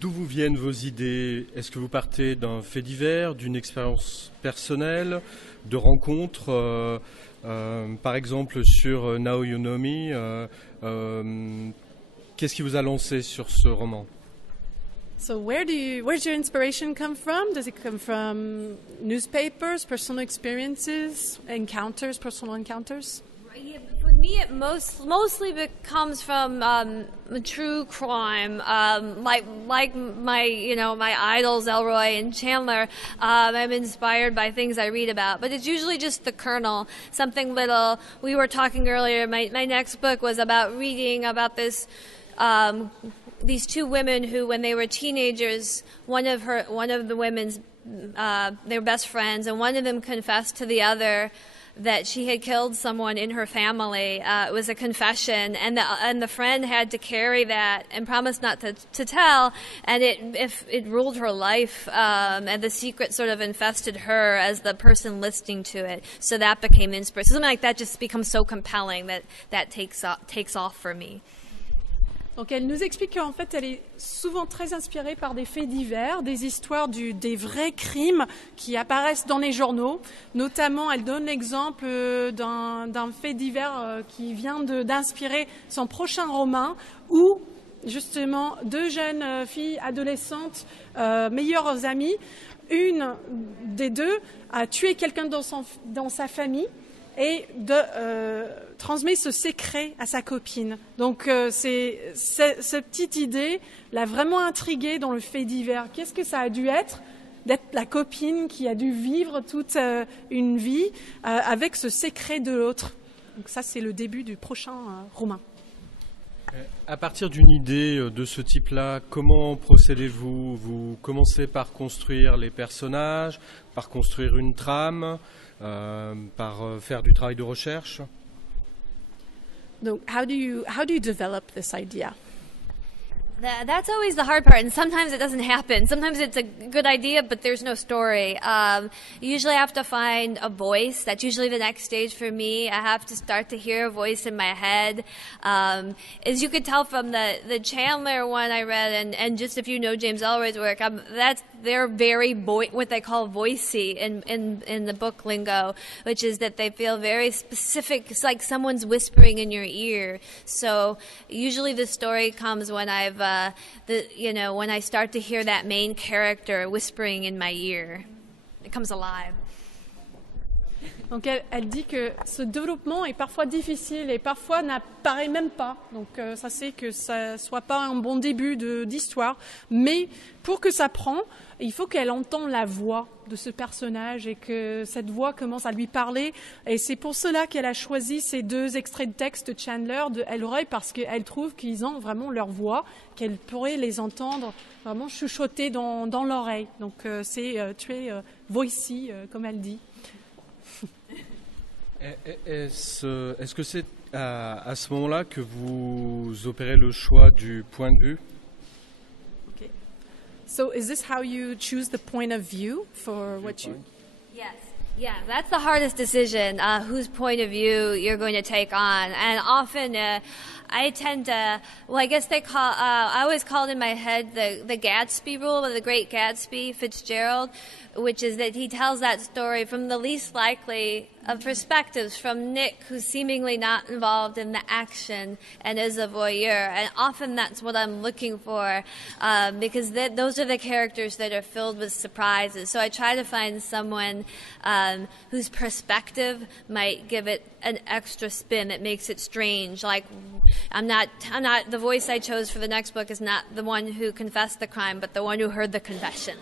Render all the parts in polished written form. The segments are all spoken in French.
D'où vous viennent vos idées? Est-ce que vous partez d'un fait divers, d'une expérience personnelle, de rencontres par exemple sur Now You Know Me, qu'est-ce qui vous a lancé sur ce roman? So where's your inspiration come from? Does it come from newspapers, personal experiences, personal encounters? Yeah, for me, it mostly comes from true crime, like my idols Elroy and Chandler. I'm inspired by things I read about, but it's usually just the kernel, something little. We were talking earlier. My next book was about reading about this. These two women who, when they were teenagers, one of the women's, they were best friends, and one of them confessed to the other that she had killed someone in her family. It was a confession, and the friend had to carry that and promise not to tell. And it ruled her life, and the secret sort of infested her as the person listening to it. So that became inspiration. Something like that just becomes so compelling that takes off for me. Donc elle nous explique qu'en fait elle est souvent très inspirée par des faits divers, des histoires des vrais crimes qui apparaissent dans les journaux. Notamment, elle donne l'exemple d'un fait divers qui vient d'inspirer son prochain roman où justement deux jeunes filles adolescentes, meilleures amies, une des deux a tué quelqu'un dans sa famille et transmet ce secret à sa copine. Donc cette petite idée l'a vraiment intriguée dans le fait divers. Qu'est-ce que ça a dû être d'être la copine qui a dû vivre toute une vie avec ce secret de l'autre. Donc ça, c'est le début du prochain roman. À partir d'une idée de ce type-là, comment procédez-vous? Vous commencez par construire les personnages, par construire une trame, par faire du travail de recherche? Donc, how do you develop this idea? That's always the hard part, and sometimes it doesn't happen. Sometimes it's a good idea, but there's no story. Usually I have to find a voice. That's usually the next stage for me. I have to start to hear a voice in my head. As you could tell from the Chandler one I read, and just if you know James Ellroy's work, they're very what they call voicey in the book lingo, which is that they feel very specific. It's like someone's whispering in your ear. So usually the story comes when when I start to hear that main character whispering in my ear. It comes alive. Donc elle dit que ce développement est parfois difficile et parfois n'apparaît même pas. Donc ça c'est que ça soit pas un bon début d'histoire. Mais pour que ça prend, il faut qu'elle entende la voix de ce personnage et que cette voix commence à lui parler. Et c'est pour cela qu'elle a choisi ces deux extraits de texte de Chandler, de Ellroy, parce qu'elle trouve qu'ils ont vraiment leur voix, qu'elle pourrait les entendre vraiment chuchoter dans l'oreille. Donc c'est très voicy, comme elle dit. Est-ce que c'est à ce moment-là que vous opérez le choix du point de vue? Okay. So is this how you choose the point of view for what you... Yes. Yeah, that's the hardest decision, whose point of view you're going to take on. And often I tend to, I guess I always called in my head the Gatsby rule of the great Gatsby, Fitzgerald, which is that he tells that story from the least likely of perspectives, from Nick, who's seemingly not involved in the action and is a voyeur. And often that's what I'm looking for, because those are the characters that are filled with surprises. So I try to find someone whose perspective might give it an extra spin that makes it strange. Like, I'm not, the voice I chose for the next book is not the one who confessed the crime, but the one who heard the confession.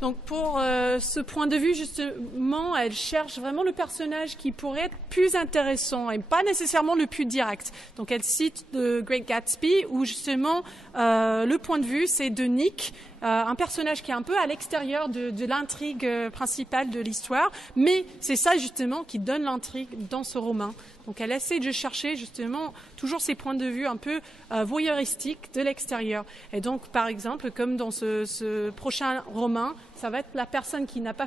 Donc pour ce point de vue, justement, elle cherche vraiment le personnage qui pourrait être plus intéressant et pas nécessairement le plus direct. Donc elle cite The Great Gatsby où justement le point de vue c'est de Nick, un personnage qui est un peu à l'extérieur de l'intrigue principale de l'histoire, mais c'est ça justement qui donne l'intrigue dans ce roman. Donc elle essaie de chercher justement toujours ces points de vue un peu voyeuristiques de l'extérieur. Et donc par exemple, comme dans ce prochain roman, ça va être la personne qui n'a pas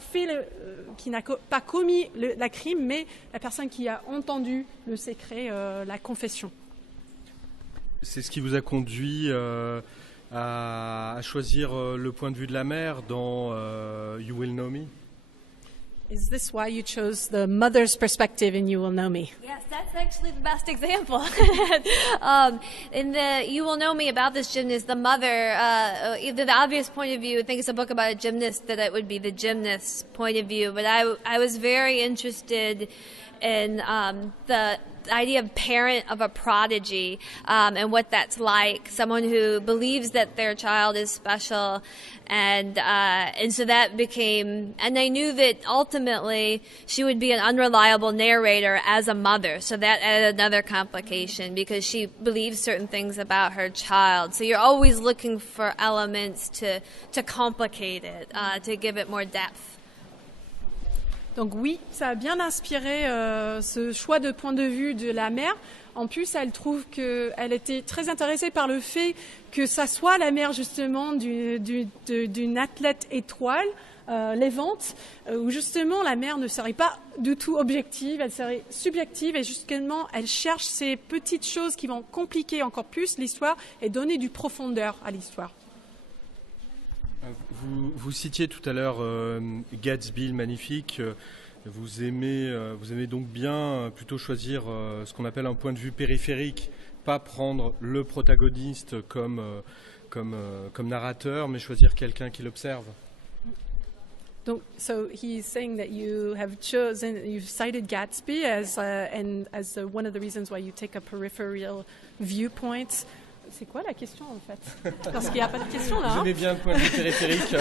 pas commis la crime, mais la personne qui a entendu le secret, la confession. C'est ce qui vous a conduit à choisir le point de vue de la mère dans You Will Know Me? Is this why you chose the mother's perspective in You Will Know Me? Yes, that's actually the best example. In the You Will Know Me, about this gymnast, the mother, the obvious point of view, I think it's a book about a gymnast, that it would be the gymnast's point of view. But I was very interested in the idea of parent of a prodigy, and what that's like, someone who believes that their child is special, and so that became, and I knew that ultimately she would be an unreliable narrator as a mother, so that added another complication because she believes certain things about her child. So you're always looking for elements to complicate it, to give it more depth. Donc oui, ça a bien inspiré ce choix de point de vue de la mère. En plus, elle trouve qu'elle était très intéressée par le fait que ça soit la mère justement d'une athlète étoile, Levante, où justement la mère ne serait pas du tout objective, elle serait subjective et justement elle cherche ces petites choses qui vont compliquer encore plus l'histoire et donner du profondeur à l'histoire. Vous citiez tout à l'heure Gatsby le magnifique. Vous aimez donc bien plutôt choisir ce qu'on appelle un point de vue périphérique, pas prendre le protagoniste comme narrateur, mais choisir quelqu'un qui l'observe. Donc, so he's saying that you've cited Gatsby as one of the reasons why you take a peripheral viewpoint. C'est quoi la question en fait? Parce qu'il n'y a pas de question là. J'aimais bien le point de vue périphérique.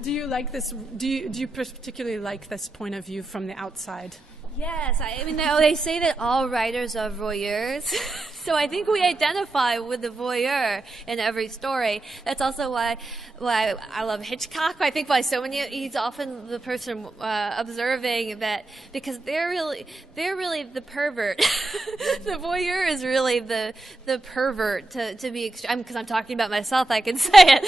Do you like this? Do you particularly like this point of view from the outside? Yes, I mean, they say that all writers are voyeurs, so I think we identify with the voyeur in every story. That's also why I love Hitchcock. I think he's often the person observing that, because they're really the pervert. The voyeur is really the pervert to be extreme. Because I'm talking about myself, I can say it.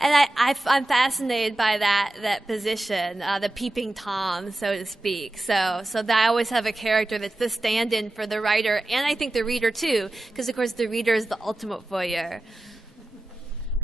And I'm fascinated by that position, the peeping Tom, so to speak. So that I always have a character that's the stand-in for the writer, and I think the reader too, because of course the reader is the ultimate voyeur.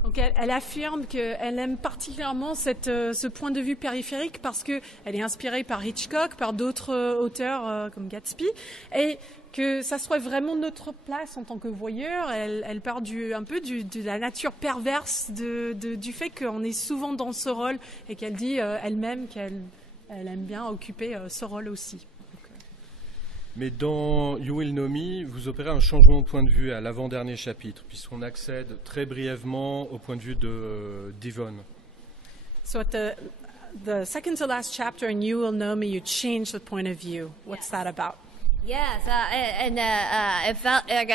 Donc elle affirme qu'elle aime particulièrement ce point de vue périphérique parce qu'elle est inspirée par Hitchcock, par d'autres auteurs comme Gatsby, et que ça soit vraiment notre place en tant que voyeur. Elle part un peu de la nature perverse du fait qu'on est souvent dans ce rôle, et qu'elle dit elle-même qu'elle aime bien occuper ce rôle aussi. Mais dans You Will Know Me, vous opérez un changement de point de vue à l'avant-dernier chapitre, puisqu'on accède très brièvement au point de vue de Devon. So at the second to last chapter in You Will Know Me, you change the point of view. What's that about? Yes, and it felt like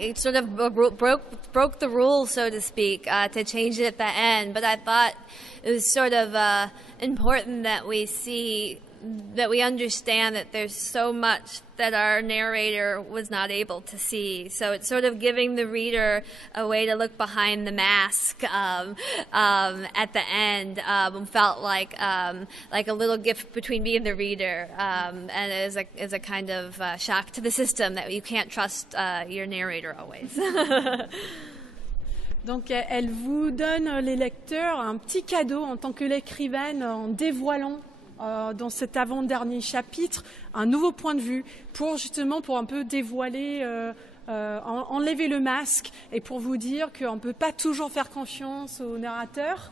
it sort of broke the rules, so to speak, to change it at the end. But I thought it was sort of important that we understand that there's so much that our narrator was not able to see. So it's sort of giving the reader a way to look behind the mask at the end. Felt like a little gift between me and the reader, and as a kind of shock to the system that you can't trust your narrator always. Donc elle vous donne, les lecteurs, un petit cadeau en tant que l'écrivaine, en dévoilant dans cet avant-dernier chapitre un nouveau point de vue pour un peu dévoiler, enlever le masque, et pour vous dire qu'on ne peut pas toujours faire confiance au narrateur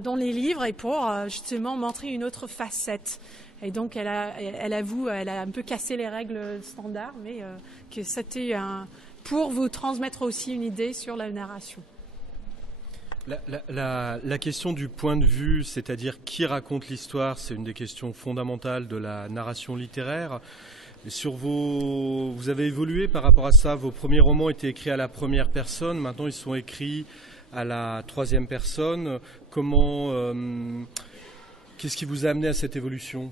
dans les livres, et pour justement montrer une autre facette. Et donc elle a un peu cassé les règles standards, mais que c'était pour vous transmettre aussi une idée sur la narration. La question du point de vue, c'est-à-dire qui raconte l'histoire, c'est une des questions fondamentales de la narration littéraire. Vous avez évolué par rapport à ça. Vos premiers romans étaient écrits à la première personne, maintenant ils sont écrits à la troisième personne. Qu'est-ce qui vous a amené à cette évolution?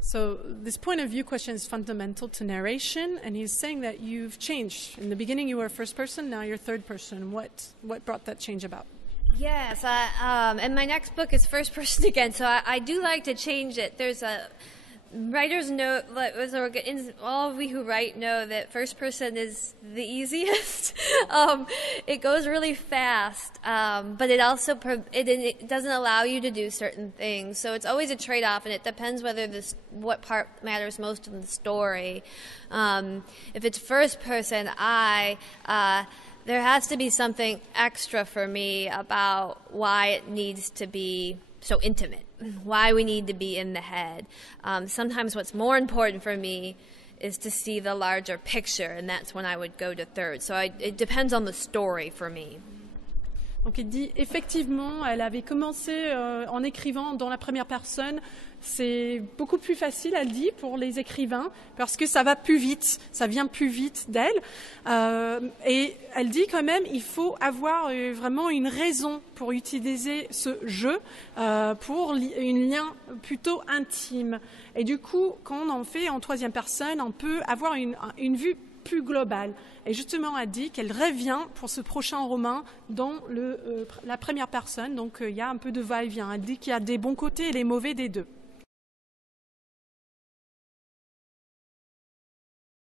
So this point of view question is fundamental to narration, and he's saying that you've changed. In the beginning you were first person, now you're third person. What brought that change about? Yes, and my next book is first person again, so I do like to change it. There's writers know, all of we who write know that first person is the easiest. It goes really fast, but it also it doesn't allow you to do certain things. So it's always a trade-off, and it depends whether what part matters most in the story. If it's first person, there has to be something extra for me about why it needs to be so intimate, why we need to be in the head. Sometimes what's more important for me is to see the larger picture, and that's when I would go to third. So it depends on the story for me. Donc il dit effectivement, elle avait commencé en écrivant dans la première personne. C'est beaucoup plus facile, elle dit, pour les écrivains parce que ça va plus vite, ça vient plus vite d'elle. Et elle dit quand même, il faut avoir vraiment une raison pour utiliser ce jeu pour un lien plutôt intime. Et du coup, quand on en fait en troisième personne, on peut avoir une vue plus globale. Et justement, elle dit qu'elle revient pour ce prochain roman dans la première personne. Donc, il y a un peu de va-et-vient. Elle dit qu'il y a des bons côtés et les mauvais des deux.